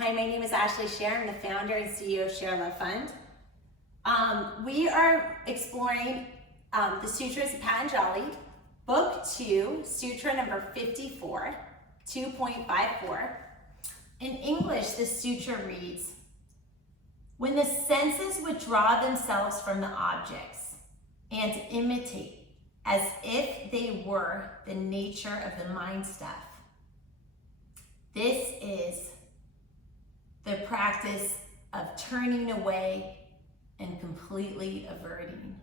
Hi, my name is Ashley Scher. I'm the founder and CEO of ShareLove.Fund. We are exploring the Sutras of Patanjali, Book 2, Sutra number 54, 2.54. In English, the sutra reads, "When the senses withdraw themselves from the objects and imitate as if they were the nature of the mind stuff, this is the practice of turning away and completely averting."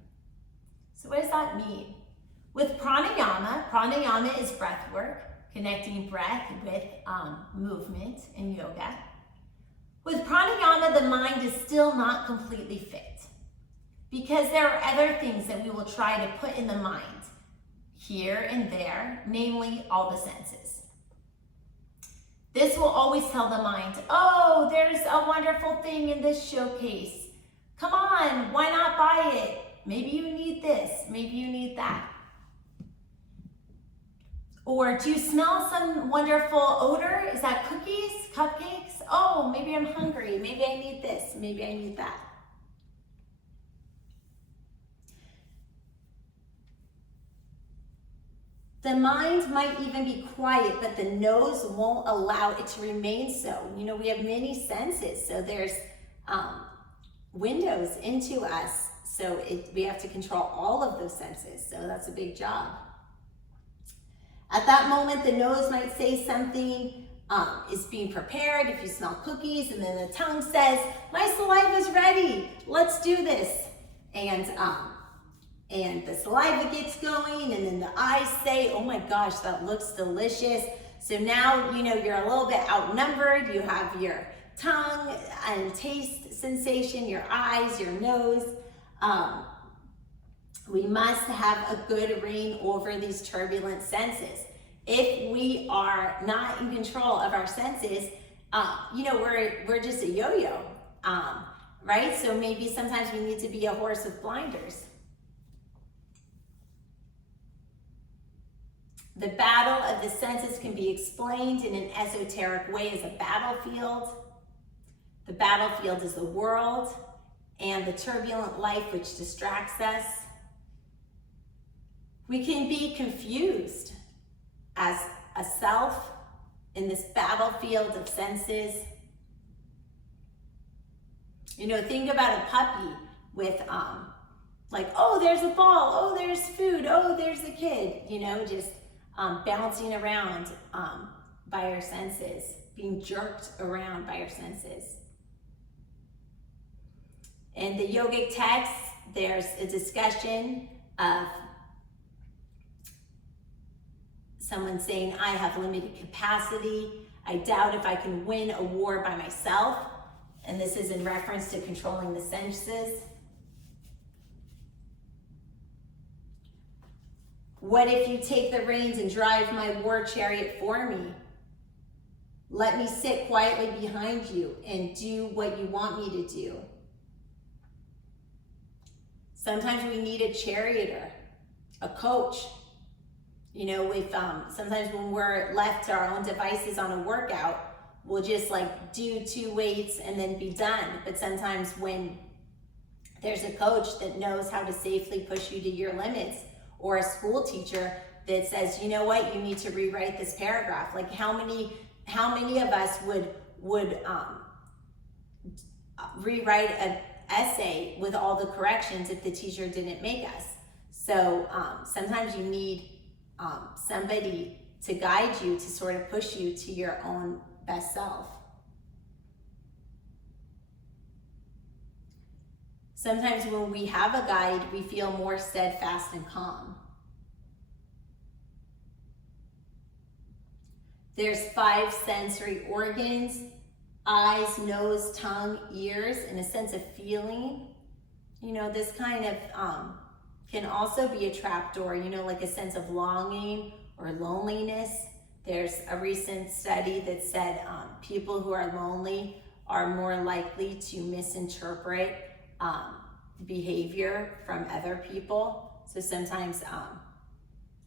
So what does that mean? With pranayama is breath work, connecting breath with movement in yoga. With pranayama, the mind is still not completely fit because there are other things that we will try to put in the mind here and there, namely all the senses. This will always tell the mind, oh, there's a wonderful thing in this showcase. Come on, why not buy it? Maybe you need this, maybe you need that. Or do you smell some wonderful odor? Is that cookies, cupcakes? Oh, maybe I'm hungry, maybe I need this, maybe I need that. The mind might even be quiet, but the nose won't allow it to remain so. You know, we have many senses, so there's windows into us, so we have to control all of those senses, so that's a big job. At that moment, the nose might say something is being prepared. If you smell cookies, and then the tongue says, my saliva is ready, let's do this. And the saliva gets going, and then the eyes say, oh my gosh, that looks delicious. So now, you know, you're a little bit outnumbered. You have your tongue and taste sensation, your eyes, your nose. We must have a good reign over these turbulent senses. If we are not in control of our senses, you know, we're just a yo-yo, right? So maybe sometimes we need to be a horse with blinders. The battle of the senses can be explained in an esoteric way as a battlefield. The battlefield is the world and the turbulent life which distracts us. We can be confused as a self in this battlefield of senses. You know, think about a puppy with like, oh, there's a ball, oh, there's food, oh, there's a kid, you know, just bouncing around by our senses, being jerked around by our senses. In the yogic text, there's a discussion of someone saying, I have limited capacity. I doubt if I can win a war by myself. And this is in reference to controlling the senses. What if you take the reins and drive my war chariot for me? Let me sit quietly behind you and do what you want me to do. Sometimes we need a charioteer, a coach. You know, if sometimes when we're left to our own devices on a workout, we'll just like do 2 weights and then be done. But sometimes when there's a coach that knows how to safely push you to your limits, or a school teacher that says, you know what, you need to rewrite this paragraph. Like how many of us would rewrite an essay with all the corrections if the teacher didn't make us? So sometimes you need somebody to guide you, to sort of push you to your own best self. Sometimes when we have a guide, we feel more steadfast and calm. There's 5 sensory organs: eyes, nose, tongue, ears, and a sense of feeling. You know, this kind of can also be a trapdoor, you know, like a sense of longing or loneliness. There's a recent study that said people who are lonely are more likely to misinterpret behavior from other people. So sometimes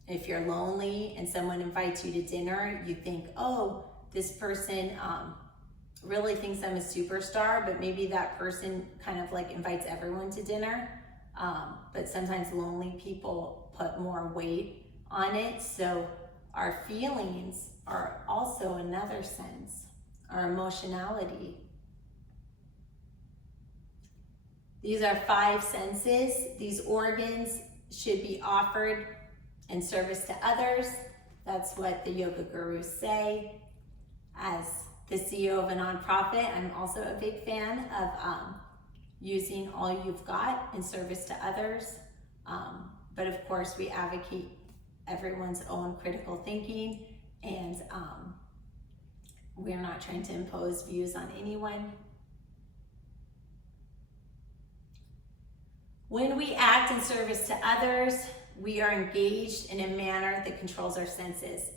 if you're lonely and someone invites you to dinner, you think, oh, this person really thinks I'm a superstar, but maybe that person kind of like invites everyone to dinner. But sometimes lonely people put more weight on it. So our feelings are also another sense, our emotionality. These are 5 senses. These organs should be offered in service to others. That's what the yoga gurus say. As the CEO of a nonprofit, I'm also a big fan of using all you've got in service to others. But of course, we advocate everyone's own critical thinking, and we're not trying to impose views on anyone. When we act in service to others, we are engaged in a manner that controls our senses.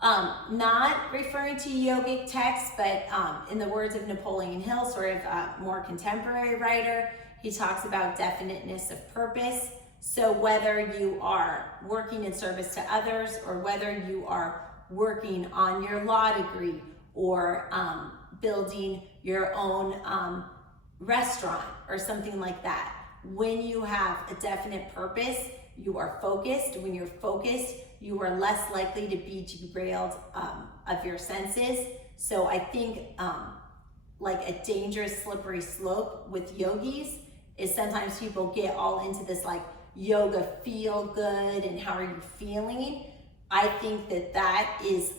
Not referring to yogic texts, but in the words of Napoleon Hill, sort of a more contemporary writer, he talks about definiteness of purpose. So whether you are working in service to others, or whether you are working on your law degree, or building your own restaurant or something like that, when you have a definite purpose, you are focused. When you're focused, you are less likely to be derailed of your senses. So I think like a dangerous slippery slope with yogis is sometimes people get all into this like yoga feel good and how are you feeling. I think that that is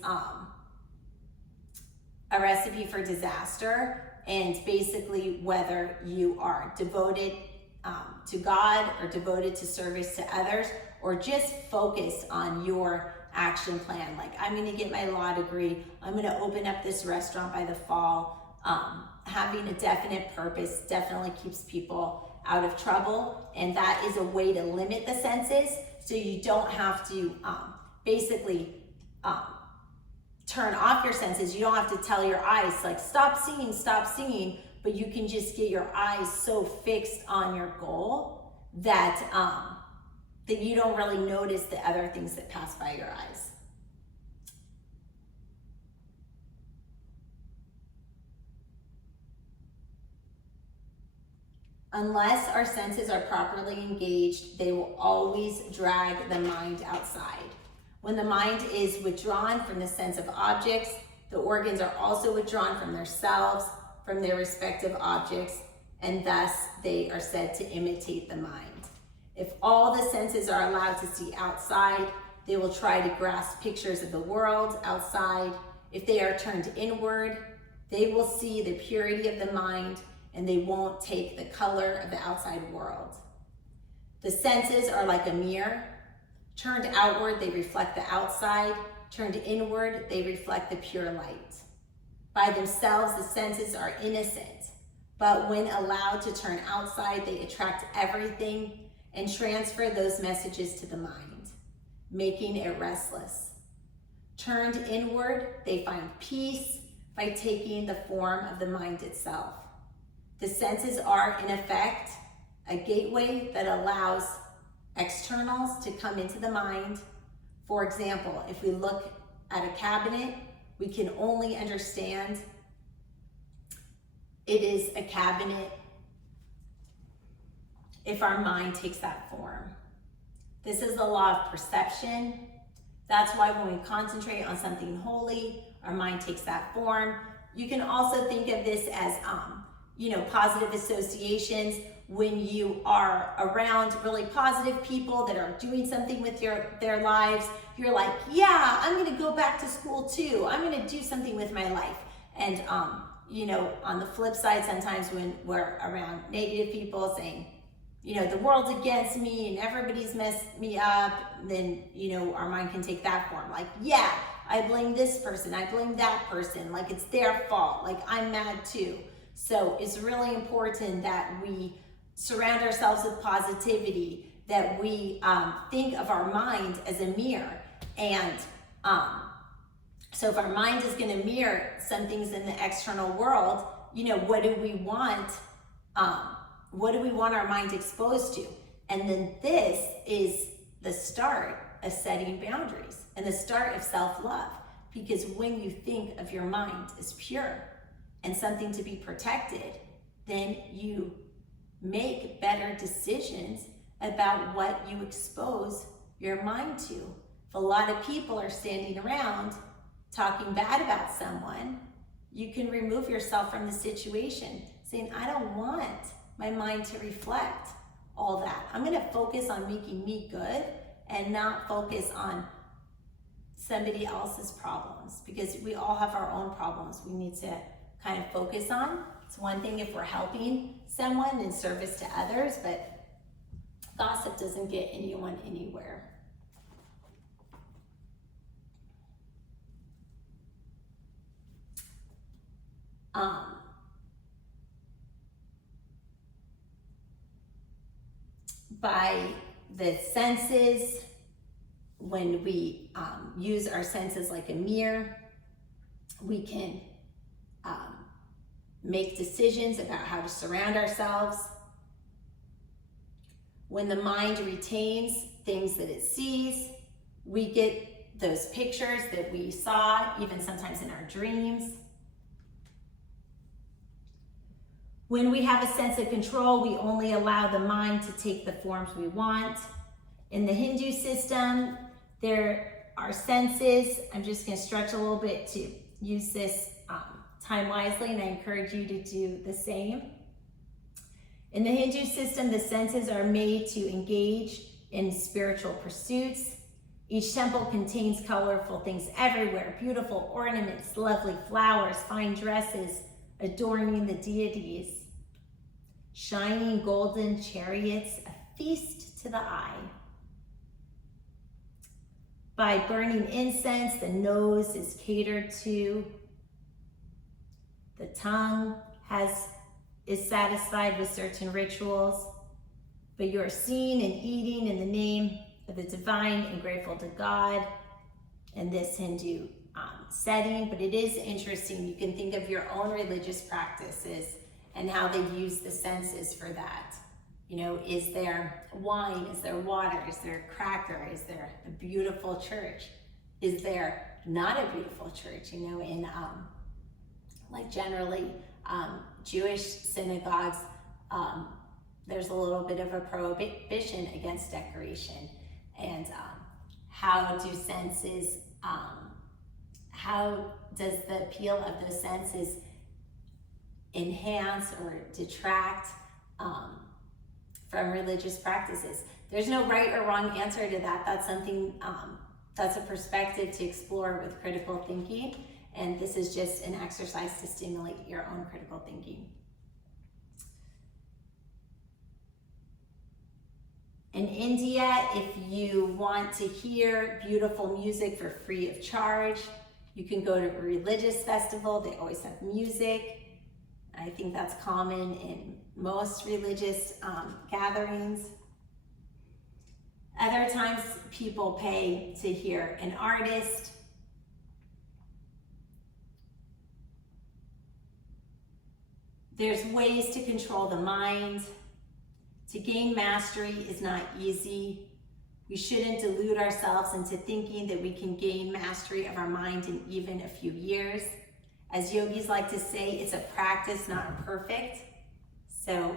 a recipe for disaster. And basically, whether you are devoted to God or devoted to service to others, or just focused on your action plan, like I'm going to get my law degree, I'm going to open up this restaurant by the fall. Having a definite purpose definitely keeps people out of trouble, and that is a way to limit the senses, so you don't have to basically turn off your senses. You don't have to tell your eyes like stop seeing, but you can just get your eyes so fixed on your goal that that you don't really notice the other things that pass by your eyes. Unless our senses are properly engaged, they will always drag the mind outside. When the mind is withdrawn from the sense of objects, the organs are also withdrawn from themselves, from their respective objects, and thus they are said to imitate the mind. If all the senses are allowed to see outside, they will try to grasp pictures of the world outside. If they are turned inward, they will see the purity of the mind, and they won't take the color of the outside world. The senses are like a mirror. Turned outward, they reflect the outside. Turned inward, they reflect the pure light. By themselves, the senses are innocent, but when allowed to turn outside, they attract everything and transfer those messages to the mind, making it restless. Turned inward, they find peace by taking the form of the mind itself. The senses are, in effect, a gateway that allows externals to come into the mind. For example, if we look at a cabinet, we can only understand it is a cabinet if our mind takes that form. This is the law of perception. That's why when we concentrate on something holy, our mind takes that form. You can also think of this as positive associations. When you are around really positive people that are doing something with their lives, you're like, yeah, I'm gonna go back to school too. I'm gonna do something with my life. And on the flip side, sometimes when we're around negative people saying, the world's against me and everybody's messed me up, then, our mind can take that form. Like, yeah, I blame this person, I blame that person, like it's their fault, like I'm mad too. So it's really important that we surround ourselves with positivity, that we think of our mind as a mirror. And so if our mind is going to mirror some things in the external world, what do we want? What do we want our mind exposed to? And then this is the start of setting boundaries and the start of self-love. Because when you think of your mind as pure, and something to be protected, then you make better decisions about what you expose your mind to. If a lot of people are standing around talking bad about someone, you can remove yourself from the situation, saying, I don't want my mind to reflect all that. I'm gonna focus on making me good and not focus on somebody else's problems, because we all have our own problems we need to kind of focus on. It's one thing if we're helping someone in service to others, but gossip doesn't get anyone anywhere. By the senses, when we use our senses like a mirror, we can make decisions about how to surround ourselves. When the mind retains things that it sees, we get those pictures that we saw, even sometimes in our dreams. When we have a sense of control, we only allow the mind to take the forms we want. In the Hindu system, there are senses. I'm just going to stretch a little bit to use this time wisely, and I encourage you to do the same. In the Hindu system, the senses are made to engage in spiritual pursuits. Each temple contains colorful things everywhere, beautiful ornaments, lovely flowers, fine dresses adorning the deities, shining golden chariots, a feast to the eye. By burning incense, the nose is catered to. The tongue is satisfied with certain rituals, but you are seen and eating in the name of the divine and grateful to God in this Hindu setting. But it is interesting, you can think of your own religious practices and how they use the senses for that. You know, is there wine? Is there water? Is there a cracker? Is there a beautiful church? Is there not a beautiful church? You know, in like generally Jewish synagogues, there's a little bit of a prohibition against decoration. And how do senses, how does the appeal of those senses enhance or detract from religious practices? There's no right or wrong answer to that. That's something, that's a perspective to explore with critical thinking. And this is just an exercise to stimulate your own critical thinking. In India, if you want to hear beautiful music for free of charge, you can go to a religious festival. They always have music. I think that's common in most religious gatherings. Other times people pay to hear an artist. There's ways to control the mind. To gain mastery is not easy. We shouldn't delude ourselves into thinking that we can gain mastery of our mind in even a few years. As yogis like to say, it's a practice, not a perfect. So,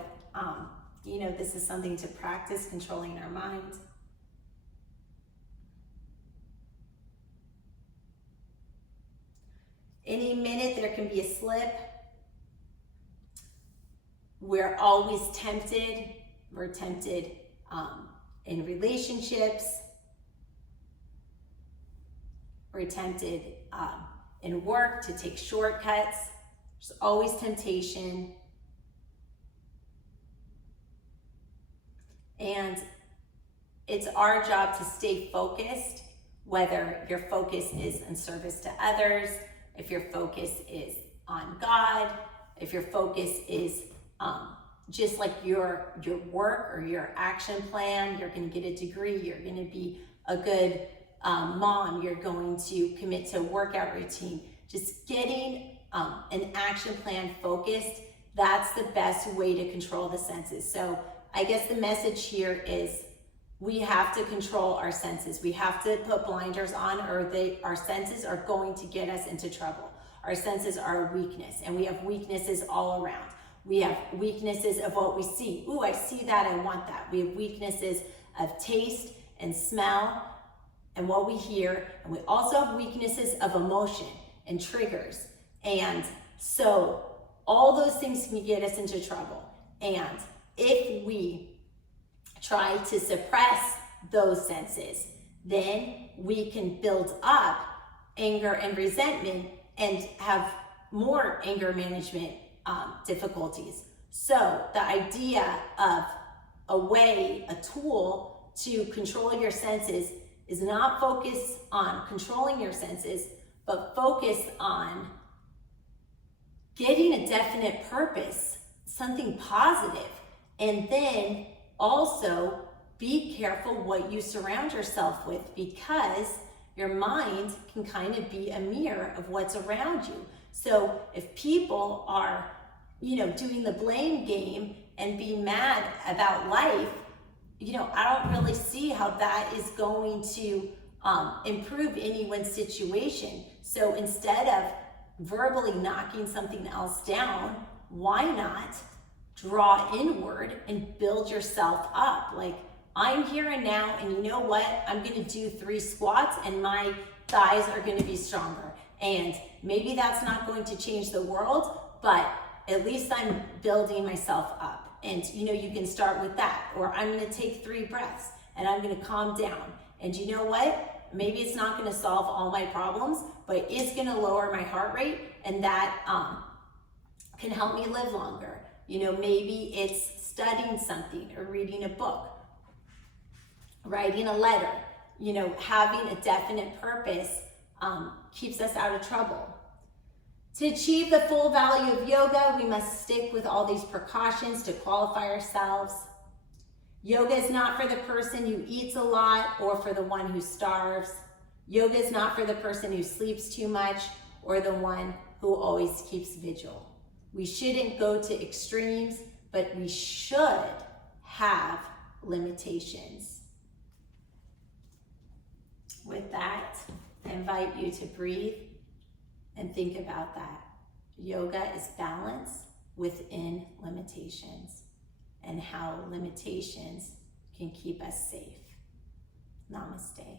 you know, this is something to practice, controlling our mind. Any minute there can be a slip. We're always tempted. We're tempted in relationships. We're tempted in work to take shortcuts. There's always temptation. And it's our job to stay focused, whether your focus is in service to others, if your focus is on God, if your focus is just like your work or your action plan. You're going to get a degree, you're going to be a good mom, you're going to commit to a workout routine. Just getting an action plan focused, that's the best way to control the senses. So I guess the message here is we have to control our senses. We have to put blinders on, or our senses are going to get us into trouble. Our senses are a weakness, and we have weaknesses all around. We have weaknesses of what we see. Ooh, I see that, I want that. We have weaknesses of taste and smell and what we hear. And we also have weaknesses of emotion and triggers. And so all those things can get us into trouble. And if we try to suppress those senses, then we can build up anger and resentment and have more anger management difficulties. So the idea of a way, a tool to control your senses is not focused on controlling your senses, but focused on getting a definite purpose, something positive. And then also be careful what you surround yourself with, because your mind can kind of be a mirror of what's around you. So if people are, doing the blame game and being mad about life, I don't really see how that is going to improve anyone's situation. So instead of verbally knocking something else down, why not draw inward and build yourself up? Like, I'm here and now, and you know what? I'm gonna do 3 squats and my thighs are gonna be stronger. And maybe that's not going to change the world, but at least I'm building myself up. And you can start with that. Or I'm gonna take 3 breaths and I'm gonna calm down. And you know what? Maybe it's not gonna solve all my problems, but it's gonna lower my heart rate, and that can help me live longer. Maybe it's studying something or reading a book, writing a letter. Having a definite purpose keeps us out of trouble. To achieve the full value of yoga, we must stick with all these precautions to qualify ourselves. Yoga is not for the person who eats a lot or for the one who starves. Yoga is not for the person who sleeps too much or the one who always keeps vigil. We shouldn't go to extremes, but we should have limitations. With that, I invite you to breathe and think about that. Yoga is balance within limitations, and how limitations can keep us safe. Namaste.